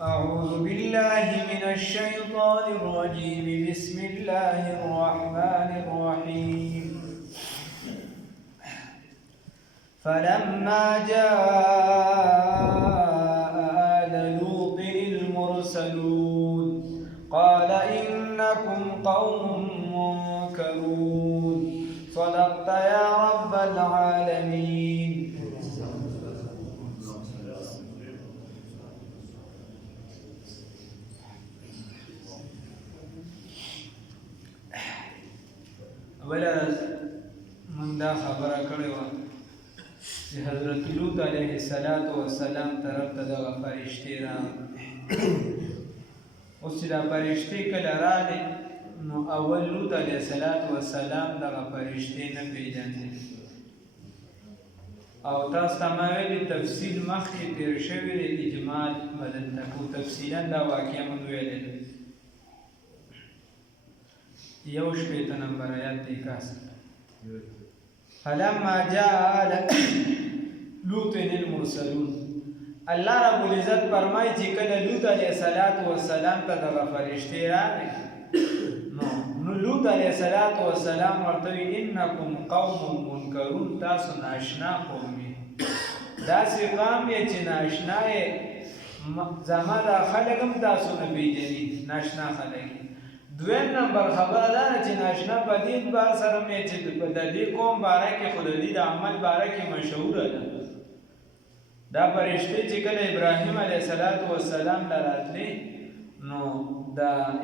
أعوذ بالله من الشيطان الرجيم بسم الله الرحمن الرحيم فلما جاء آل لوط المرسلون قال إنكم قوم منكرون صدقت يا رب العالمين. اوله من دا خبره کړې وه چې حضرت لوط علیه السلام طرف ته دغه فرشتې راغلې. اوس چې دا فرشتې کله راغلې نو اول لوط علیه السلام دغه فرشتې نه پېژندې او تاسو ته ما ویلي تفصیل مخکې تېر شوی دی، اجمال به دلته کوو، تفصیلا دا واقعه مونږ ویلې ده. یو شپېته نمبر آیات دی کاس فلما جاء آل لوط المرسلون. الله رب العزت فرمایي چې کله لوط علیه السلام ته دغه فرشتې راغلې نو لوط علیه السلام ورته وایي انکم قوم منکرون، تاسو ناشنا قوم یې، داسې قوم یې چې ناشنا یې، زما دا خلک هم تاسو نه پېژني، ناشنا خلک. دویم نمبر خبره دا ده چې ناشنا په دې اعتبار سره مې چې د دې قوم باره کې خو د دې د عمل باره کې مشهوره ده. دا فرشتې چې کله ابراهیم علیه السلام ته راتلې نو د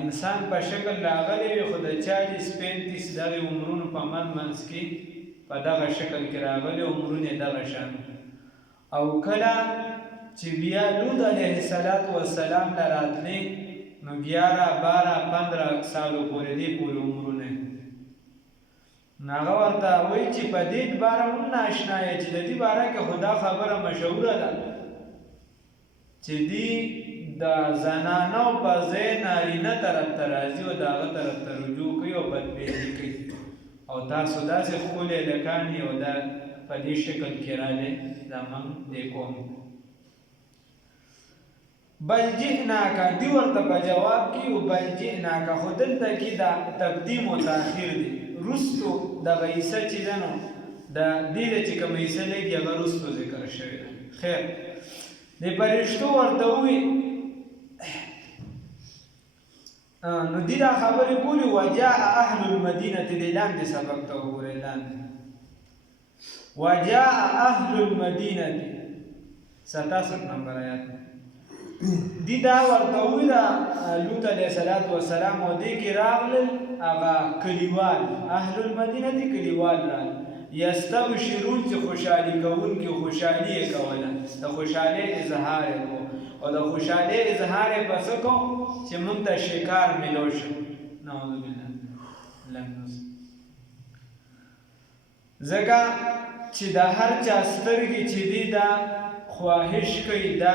انسان په شکل راغلې وي، خو د 40-35 دغې عمرونو په منځ کې په دغه شکل کې راغلې، عمرونه یې دغه شان. او کله چې بیا لوط علیه السلام ته راتلې نو 11-12-15 سالو پورې دې پورې عمرونه نو هغه ورته وایي چې په دې اعتباره هم ناشنا یې چې د دې باره کې خو دا خبره مشهوره ده چې دې د زنانو په ځای نارینه طرف ته راځي او د هغه طرف ته رجوع کوي او بدبیني کوي، او تاسو داسې ښکلې لکان یې او دا په دې شکل کې راغلی زموږ دې قوم. بل جئناک دی ورته په جواب کې او بل جئناک، خو دلته کې دا تقدیم و تاخیر دی، رستو دغه عیسه چې ده نو د دې ده چې کومه عیسه لګي هغه رستو ذکر شوی ده. خیر د فرشتو ورته ووایي نو دې دا خبرې کولې وجاء اهل المدینه دې لاندې سبق ته وګورئ، لاندې وجاء اهل المدینه 67 نمبر آیات دی دا ورته ووایي د لوط علیه السلام او دې کې راغلل هغه کلیوال، اهل المدینه دې کلیوال راغلل، یستبشرون چې خوشحالي کوونکي خوشحالي یې کوله، د خوشحالۍ اظهار یې کو او د خوشحالۍ اظهار یې په څه کو چې مونږ ته شکار میلو شو. نعوذ بالله ځکه چې د هر چا سترګې چې دي دا خواهش کوي، دا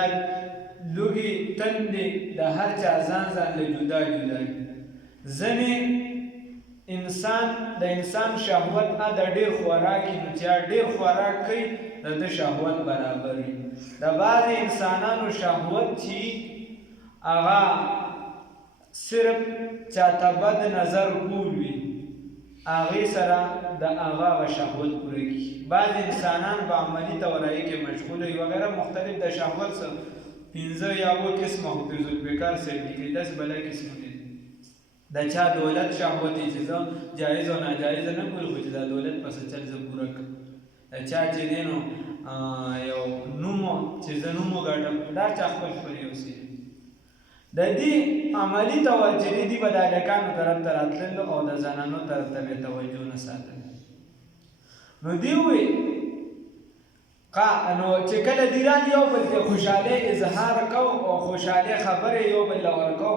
لوګي تندې د هر چا ځان له جدا جدا دي. ځنې د انسان شهوت د ډېر خوراک نو چې ډېر خوراک کوي د ده شهوت برابر وي. د بعضې انسانانو شهوت چې هغه صرف چاته بد نظر کول وي هغې سره د هغه شهوت پوره کړي. بعض انسانان په عملي توانایي کې مشغوله وي وغیره مختلف د شهوت سره 15 یا اووه قسمه حافظ الفکر صاحب لیکي، داسې بله قسمه دي. د چا دولت شهوت چې زه جایز او ناجایز نه ګورم، خو چې دا دولت پسې چل زه پوره کړم. د چا چې دی نو یو نومو چې زه نومو ګټم، دا چا خپل اوسي. د دې عملي توجه دي به د هلکانو طرف ته راتلل او د زنانو طرف ته به توجه نه ساتل. نو دی ووایي نو چې کله دې رال یو بل ته خوشحالۍ اظهار کو او خوشحالۍ خبرې یو بل له ورکو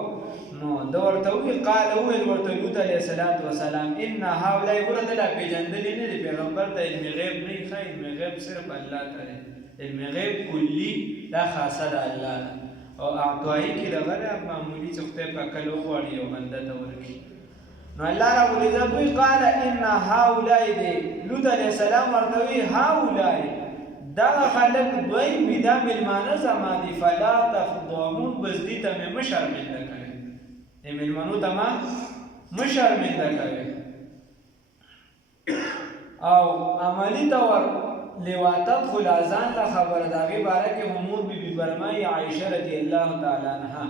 نو ده ورته ووایي قال وویل ورته لوط علیه السلام ان هؤلاء ګوره ده لا پېژندلې نه دي، پیغمبر ته علم غیب نه وي، ښه علم غیب صرف الله ته دی، علم غیب کلي دا خاصه د الله ده او اعطایي کې دغه ده معمولي چې خدای پاک کله وغواړي یو بنده ته ورکړي. نو الله رب العزت وایي قال ان هؤلاء دی لوط علیه السلام ورته وایي هؤلاء دغه خلک دوی وي دا مېلمانه زما دي فلا تفضحون بس دې ته مې مه شرمنده کوئ دې مېلمنو ته مه شرمنده کوئ او عملي طور لواطت خلاصان له خبر د هغې باره کې امور بي فرمایي عایشه رضی الله تعالی عنها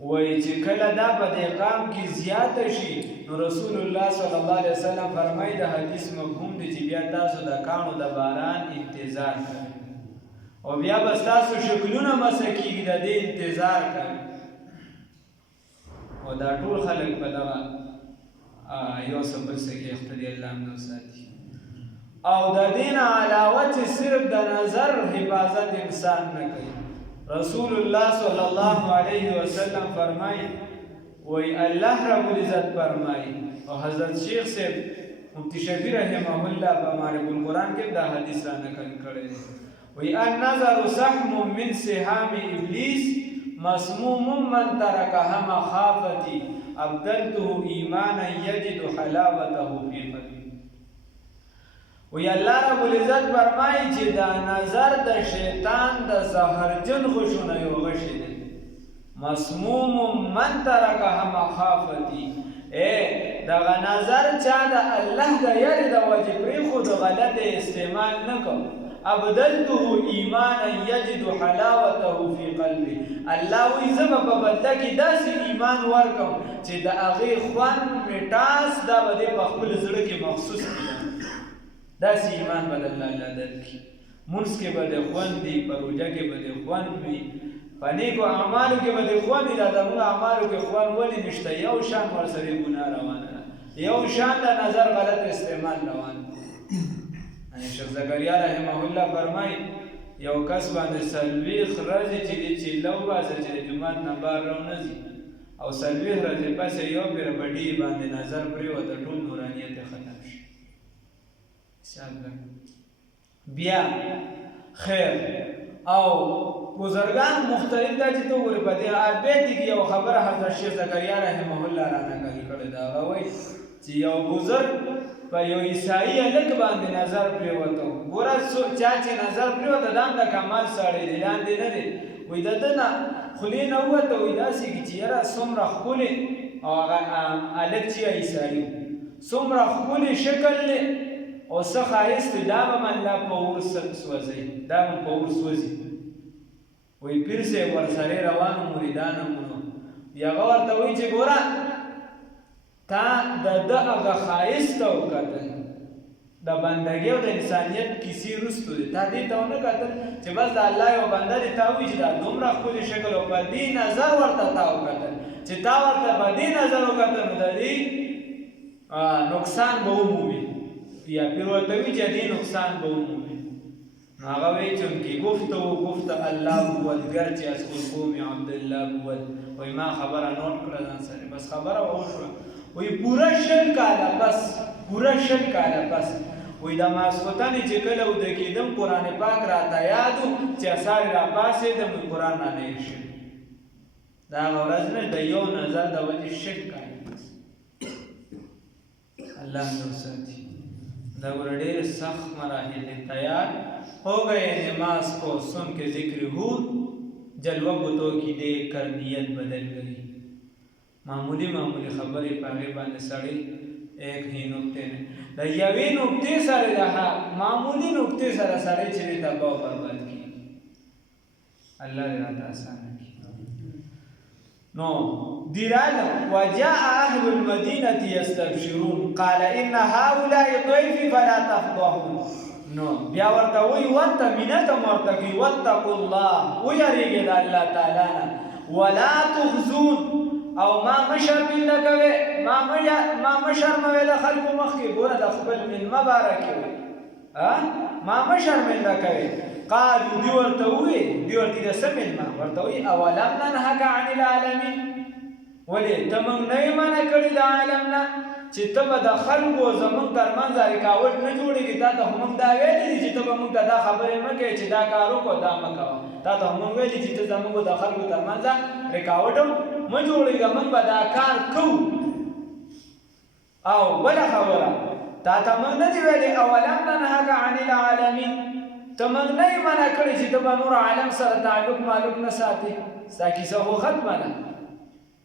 وایي چې کله دا په دې قام کې زیاته شي نو رسول الله صلی الله علیه وسلم فرمایي د حدیث مفهوم دی چې بیا تاسو د کاڼو د باران انتظار کوئ او بیا به ستاسو شکلونه مسه کېږي د دې انتظار کوئ او دا ټول خلک په دغه یو څه بل څه کې اخته دی الله هم ساتي او د دې نه علاوه چې صرف د نظر حفاظت انسان نه کوي رسول الله صلی الله علیه وسلم فرمایي وی الله رب العزت فرمایي او حضرت شیخ صاحب مفتی شفیع رحمه الله په معرف القرآن کې دا حدیث را نقل کړی دی وی النظر سهم من سهام ابلیس مسموم من ترکها مخافتی ابدلته ایمانا یجد حلاوته فی قلبی وی الله رب العزت فرمایي چې دا نظر د شیطان د زهرجن غشونه یو غشی دی مسموم من ترکها مخافتی دغه نظر چا د الله د یری د وجې پرېښود غلط استعمال نه کو ابدلته ایمانا یجد حلاوته فی قلبی الله وی زه به په بدله کې داسې ایمان ورکم چې د هغې خوند مټاس دا به دې په خپل زړه کې مخصوص کړي داسې ایمان به د الله درکړي مونځ کې به د خوند وي په روژه کې به د خوند وي په نیکو اعمالو کې به د خوند وي دا زموږ اعمالو کې خوند ولې نشته یو شان ورسره ګناه روانه ده یو شان د نظر غلط استعمال روان دی شیخ زکریا رحمه الله فرمایي یو کس باندې څلوېښت ورځې چې دی چیله وباسه چې د جومات نه بهر راونهځي او څلوېښت ورځې پسې یو پېره په ډي باندې نظر پرېوته ټول نورانیت یې ختم شي بیا خیر او بزرگان مختلف دا چې ته وګورې په دې بیت کې یو خبره حضرت شیخ زکریا رحمه الله را نقل کړې ده هغه وایي چې یو بزرګ په یو عیسایي هلک باندې نظر پرېوته ګوره چا چې نظر پرېوته دا هم د کمال سړی دی لاندې نه دی وایي د ده نه خولې نه ووته وایي داسې کې چې یاره څومره ښکلې او هغه هلک چې عیسایي څومره ښکلې شکل دی او څه ښایست دی دا به الله په اور سوځوي دا به په اور سوځي وایي پیر صاحب ورسره روانو مریدان هم نو هغه ورته وایي چې ګوره تا د ده هغه ښایست ته وکتل د بندګۍ او د انسانیت کیسې وروستو دی تا دې ته ونه کتل چې بس د الله یو بنده دی تا وایي چې دا دومره ښکلې شکل او په دې نظر ورته تا وکتل چې تا ورته په دې نظر وکتل نو د دې نقصان به ومومي یا پیر ورته وایي چې دې نقصان به ومومي نو هغه وایي چونکې گفت الله بود گرچه از خلقوم عبدالله بود وایي ما خبره نوٹ کړه ځان سره بس خبره به وشوه وی پورا 20 کاله پس وی د ماسختنې چې کله وده کېدم قرآن پاک راته یاد و چې سارې راپاڅېدم نو قرآن رانه هېر شوی د هغه ورځ نه د یو نظر د وجې 20 کاله پس الله نور ساتي دا ګوره ډېر سخت مراحل دي تیار ہو گئے نماز کو سن کے ذکر ہو جلوہ بتوں کی دیکھ کر نیت بدل گئی معمولی خبرې په هغې باندې سړی ایک هی نکتې نه د یوې نکتې سره د معمولی نکتې سره سړی چې دی تباه او برباد کېږي الله دې راته اسانه کړي نو دی راغله وجاء اهل المدینة یستبشرون قال ان هؤلاء ضیفی فلا تفضحون نو بیا ورته وایي ورته مینت هم ورته کوي واتقوا الله ویریږئ د الله تعالی نه ولا تخزون او ما مشرمنده کوي ما مشرموي د خلکو مخکې ګوره د خپل مېلمه باره کې وایي ما مشرمنده کوي قالو دی ورته وایي دی ورته د څه مېلمه ورته وایي اولم ننهک عن العالمین ولې ته موږ نه یې منع کړي د عالم نه چې ته به د خلکو زموږ ترمنځ رکاوټ نه جوړېږي تا ته خو موږ دا ویلي دي چې ته به موږ ته دا خبرې مه کوې چې دا کار وکړو دا مه کوه تا ته خو موږ ویلي چې ته زموږ د خلکو ترمنځ رکاوټ مه جوړېږه موږ به دا کار کوو او بله خبره تا ته موږ نه دي ویلي اولم ننهک عن العالمین ته موږ نه یې منع کړی چې ته به نور عالم سره تعلق معلوق نه ساتې ستا کیسه خو ختمه ده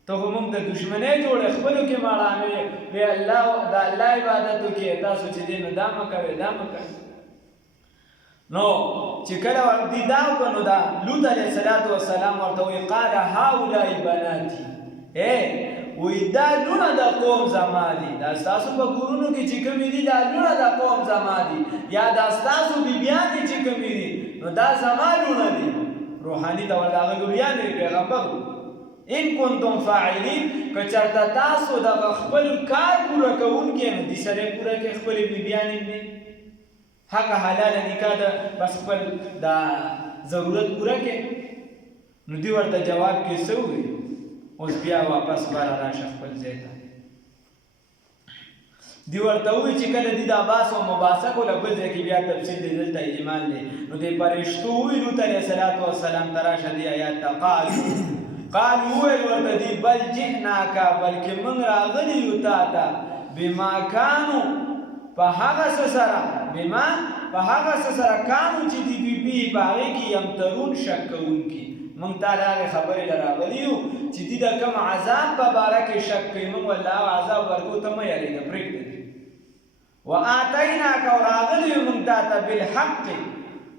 ته خو موږ ته دشمنۍ جوړې خپلو کې مړانې وی الله د الله عبادت وکړې تاسو چې دی نو دا مه کوئ دا مه کوئ نو چې کله دې دا وکړه نو دا لوط علیه السلام ورته وایي قال هؤلاء بناتي وی دا لونه د قوم زما دي دا ستاسو په کورونو کې چې کومې دي دا لونه د قوم زما دي یا دا ستاسو بیبیانې چې کومې دي نو دا زما لونه دي روحاني ډول د هغه لوریانې پیغمبر ان کنتم فاعلین که چېرته تاسو دغه خپل کار پوره کوونکي نو دې سره یې پوره کړئ خپلې بیبیانې مې حق حلاله نکاح ده بس خپل دا ضرورت پوره کړئ نو دوی ورته جواب کې څه ووایي اوس بیا واپس باره راشه خپل ځای ته دوی ورته ووایي چې کله دوی دا بحث او مباحثه کوله بل ځای کې بیا تفصیل دی دلته اجمال دی نو دې فرشتو ووایي لوط علیه السلام ته راشه دې آیات ته قالو وویل ورته دوی بل جئناکه بلکې موږ راغلي یو تا ته بما کانو په هغه څه سره بما په هغه څه سره کانو چې دې بیبي په هغې کې یمترون شک کوونکي موږ تا له هغې خبرې له راغلي یو چې دوی د کوم عذاب په باره کې شک کوي موږ ورله هغه عذاب ورکو ته مه یارېږه پرېږده وآتیناک او راغلي یو موږ تا ته بالحق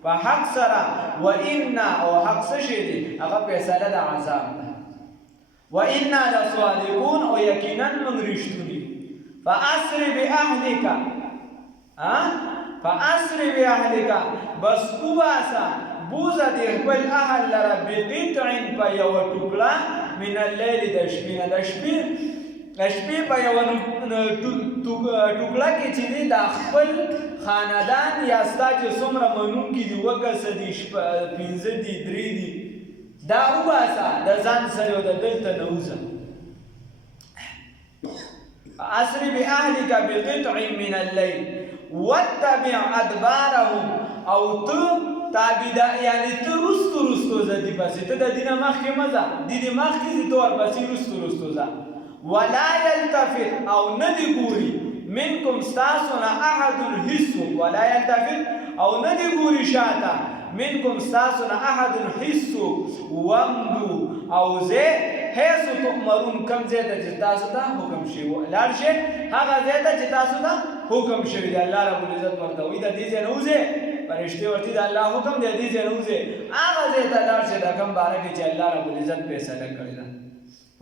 په حق سره وإنا او حق څه شی دی هغه فیصله د عذاب ده وإنا لصادقون او یقینا موږ رښتوني فأسر بأهلک بس وباسه بوزه د خپل اهل لره بقطع په یوه ټوکړه من اللیل د شپې نه د شپې په یوه ټوکړه کې چې دی د خپل خاندان یا ستا چې څومره منونکي دي اووه کسه دي پنځه دي درې دي دا وباسه د ځان سره او د دلته نه وځه اسر بأهلک بقطع من الليل واتبع ادبارهم او ته تابعدا یعنی ته رستو ځه دې پسې ته د دې نه مخکې مه ځه دې دې مخکې ځې ته ورپسې رستو ځه ولا یلتفت او نه دې ګوري منکم ستاسو نه احد هیڅوک ولا یلتفت او نه دې ګوري شاته منکم ستاسو نه احد هیڅوک وامضو او ځئ حیث تؤمرون کوم ځای ته چې تاسو ته حکم شوی لاړ شئ هغه ځای ته چې تاسو ته حکم شوی دی الله رب العزت ورته وایي د دې ځای نه وځئ فرشتې ورته د الله حکم دی د دې ځای نه وځئ هغه ځای ته لاړ شئ د کوم باره کې چې الله رب العزت فیصله کړې ده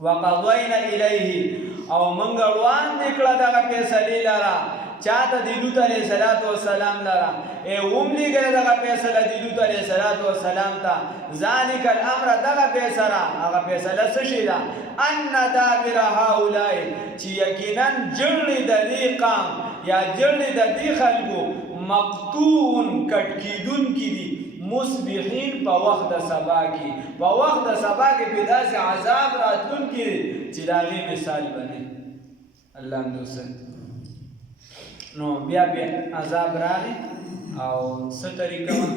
وقضینا الیه او موږ وړاندې کړه دغه فیصلې لره چاته د لوط علیه السلام لره وملیږله دغه فیصله د لوط علیه السلام ته ذلک الامر دغه فیصله هغه فیصله څه شی ده ان دابر هؤلاء چې یقینا جړې د دې قام یا جړې د دې خلکو مقطوع کټ کېدونکي دي مصبحین په وخت د سبا کې په وخت د سبا کې په داسې عذاب راتلونکي دی چې د هغې مثال بنئ الله همدوسن نو بیا عذاب راغی او څه طریقه وه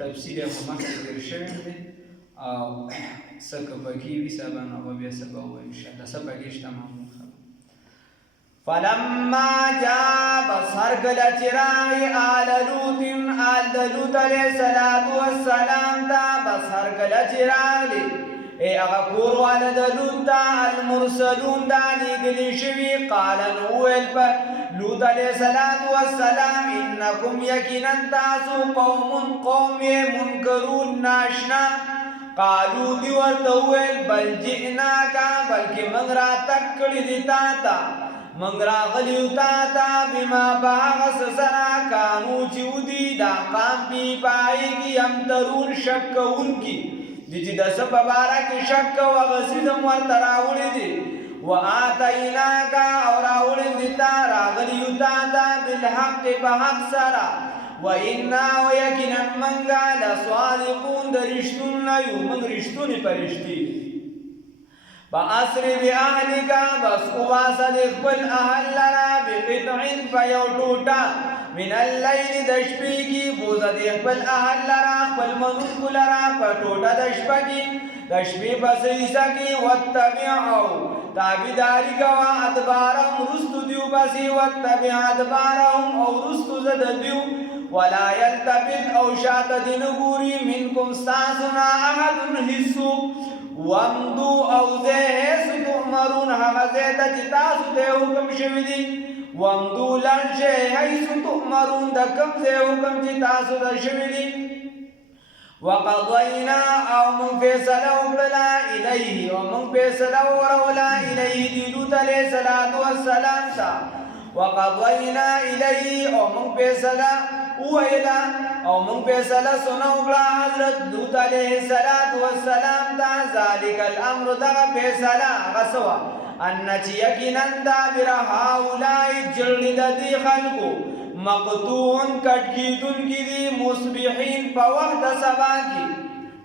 تفصیل یې خو مخکې تېر شوی دی او څه که پکې وي سبا نو به بیا سبا ووایو انشاءالله څه پکې شته معمول خبره فلما جاء بصر کله چې راغی آل لوط آل د لوط علیه السلام ته بصر کله چې راغلي هغه کور والا د لوط ته المرسلون دا لېږلي شوي قال نو وویل په لوط علیه السلام انکم یقینا تاسو قوم منکرون ناشنا قالو دی ورته وویل بل جئناکه بلکې موږ راتګ کړي دي تا ته موږ راغلي یو تا ته بما په هغه څه سره کانو چې ودي دا قام پې په هغې کې یمترون شک کوونکي دي چې د څه په باره کې شک کوو هغه څیز هم ورته راوړي دي وآتیناک او راوړي دي تا راغلي یو تا ته بالحق په حق سره وإنا ویقینا موږ لصادقون د رښتون نه یو موږ رښتونې فرشتې فأسر بأهلک بس وباسه د خپل اهل لره بقطع په یو ټوټه من اللیل د شپې کې بوزه د خپل اهل لره خپل منونکو لره په ټوټه د شپه کې د شپې په څه حصه کې واتبعو تابعداري کوه ادبارهم رستو دیو پسې واتبع ادبارهم او رستو زه د دیو ولا يلتفت او شات دین ګوري منکم استاسنا احد حسو وامدو او زه تؤمرون هغه زه چې تاسو ته حکم شوی دی وامدو لنشه حيث تؤمرون د کوم ځای حکم چې تاسو ته شوی دی وقضینا او من فیصله وکړه الیه او من فیصله ورولا الیه دی لوط علیه السلام تا وقضینا الیه او من فیصله ویلا او من فیصله سنو وکړه حضرت لوط علیه السلام تا ذالک الامر دغه فیصله غسوا ان چې یقینا دابر هؤلاء جلد دی خلقو مقطوعن کټ کیدون کی دی مصبحین په وخت د سبا کې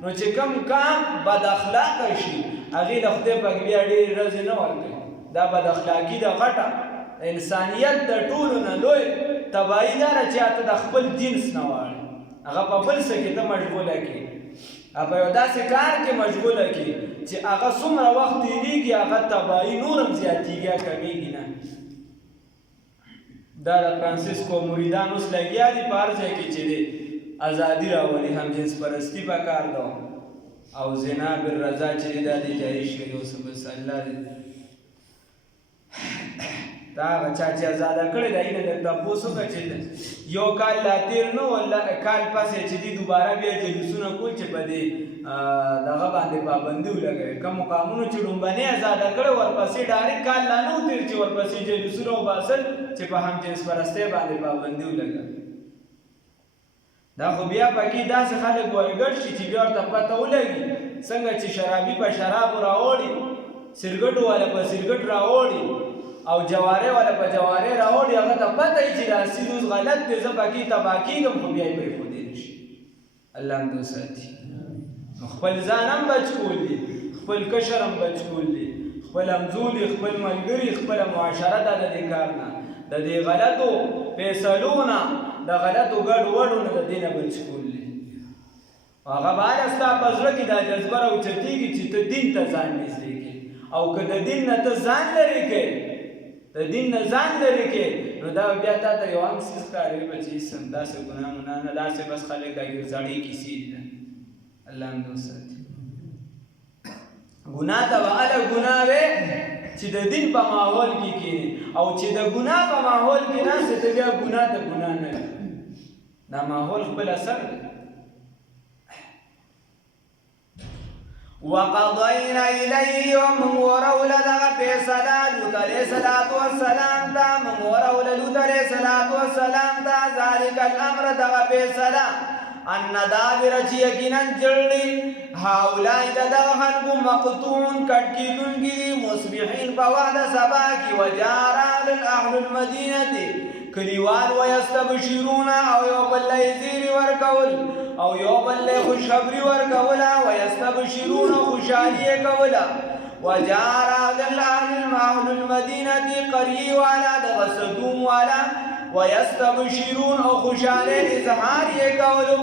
نو چې کم کام بد اخلاق شي هغه د خدای په بیا ډېر رز نه ورکړي دا بد اخلاقی د غټه انسانیت د ټولو نه لوی تباہی دار چې د خپل جنس نه واړي هغه په بل څه کې ته مشغوله کی په یو داسې کار کې مشغوله کی چې هغه څومره وخت تیریږي هغه تباہی نورم زیاتیږي کمیږي نه دا د فرانسیسکو مریدان اوس لګیا دي په هر ځای کې چې دی ازادي راولي هم جنس پرستی په کار ده او زنا بالرضا چې دا دی جایز شوی اوس بس الله دې دا هغه چا چې ازاده کړې ده اینه درته تپوس وکړه چې یو کال لا تېر نه ولا کال پسې چې دي دوباره بیا جلوسونه کول چې په دې دغه باندې پابندي ولګوي کومو قانونو چې لومبنۍ ازاده کړې ورپسې ډایرکټ کال لا نه و تېر چې ورپسې جلوسونه وباسل چې په هم جنس پرستۍ باندې پابندي ولګوي دا خو بیا پکې داسې خلک ورګډ شي چې بیا ورته پته ولګي څنګه چې شرابي په شرابو راوړي سرګټو والا په سرګټ راوړي او جواره والا په جواره راوړي هغه ته پته یې چې دا سیز اوس غلط دی زه پکې تباه کېږم خو بیا یې پرېښودی نه شي الله هم دې وساتي خپل ځان هم بچ کول دي خپل کشر هم بچ کول دي خپل همزولي خپل ملګري خپله معاشره ده د دې کار نه د دې غلطو فیصلو نه د غلطو ګډوډو نه د دې نه بچ کول دي هغه به هله ستا په زړه کې دا جذبه راوچتېږي چې ته دین ته ځان نږدې کړې او که د دین نه ته ځان لرې کړې د دین نه ځان لرې کړې نو دا بیا تا ته یو هم څیز ښکاري به چې هېڅ داسې ګناه مناه نه داسې بس خلک دا زړې کیسې دي الله هم دې وساتي ګناه ته به هله ګناه وې چې د دین په ماحول کې کښېنې او چې د ګناه په ماحول کې ناستې ته بیا ګناه ته ګناه نه وي دا ماحول خپل اثر دی وقضینا الیه ومن ورول دغه فیصله لوط علیه السلام ته من ورول لوط علیه السلام ته ذلک الامر دغه فیصله ان دابر چې یقینا جړلي هؤلاء دغه خلکو مقطوعون کټ کېدونکي دي مصبحین په وخت د سبا کې وجاره اهل المدینه کلیوال ویستبشرون او یو بل زیری ورکول او یو بل خوشخبری ورکولا ویستبشرون خوشحالی کولا وجارا اهل المدینه قریه والا دغه صدوم والا ويستبشرون او خوشاله اظهار یې کولو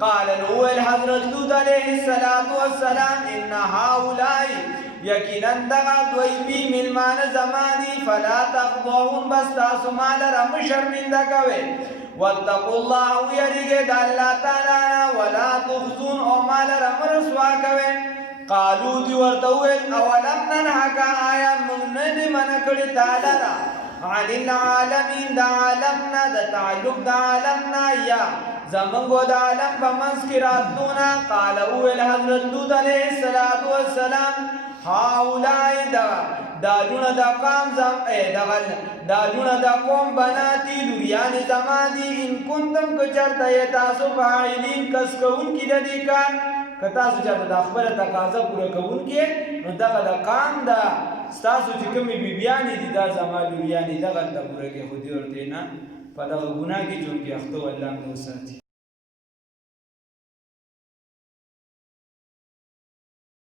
قال نو الحضرت لوط علیه السلام ان هؤلاء یقینا دغه دوی بی ملمان زمانی فلا تخضعون بس تاسو مال رم شرمنده کوئ واتقوا الله ويرجع الله تعالى ولا تخزون او مال رم رسوا کوئ قالو دی ورته ویل اولم ننهک آیا موږ نه دې منع کړي تعالی را عن العالمین د عالمنا د تعلق د عالمنا یا زمونږ د عالم په منځ کې راتلونه قال ویل حضرت لوط علیه السلام هؤلاء دالونه د قوم دالونه د قوم بناتی لوریان زما دي ان کنتم که چېرته تاسو فاعلین کس کوونکي د دې کار که تاسو چېرته د خپله تقاضا پوره کوونکي نو دغه د قام ده ستاسو چې کومې بیبیانې دي دا زما لوریانې دغه ته پوره کړې خو دې ورته نه په دغه ګناه کې جوړ کې اخته والله هم دې وساتي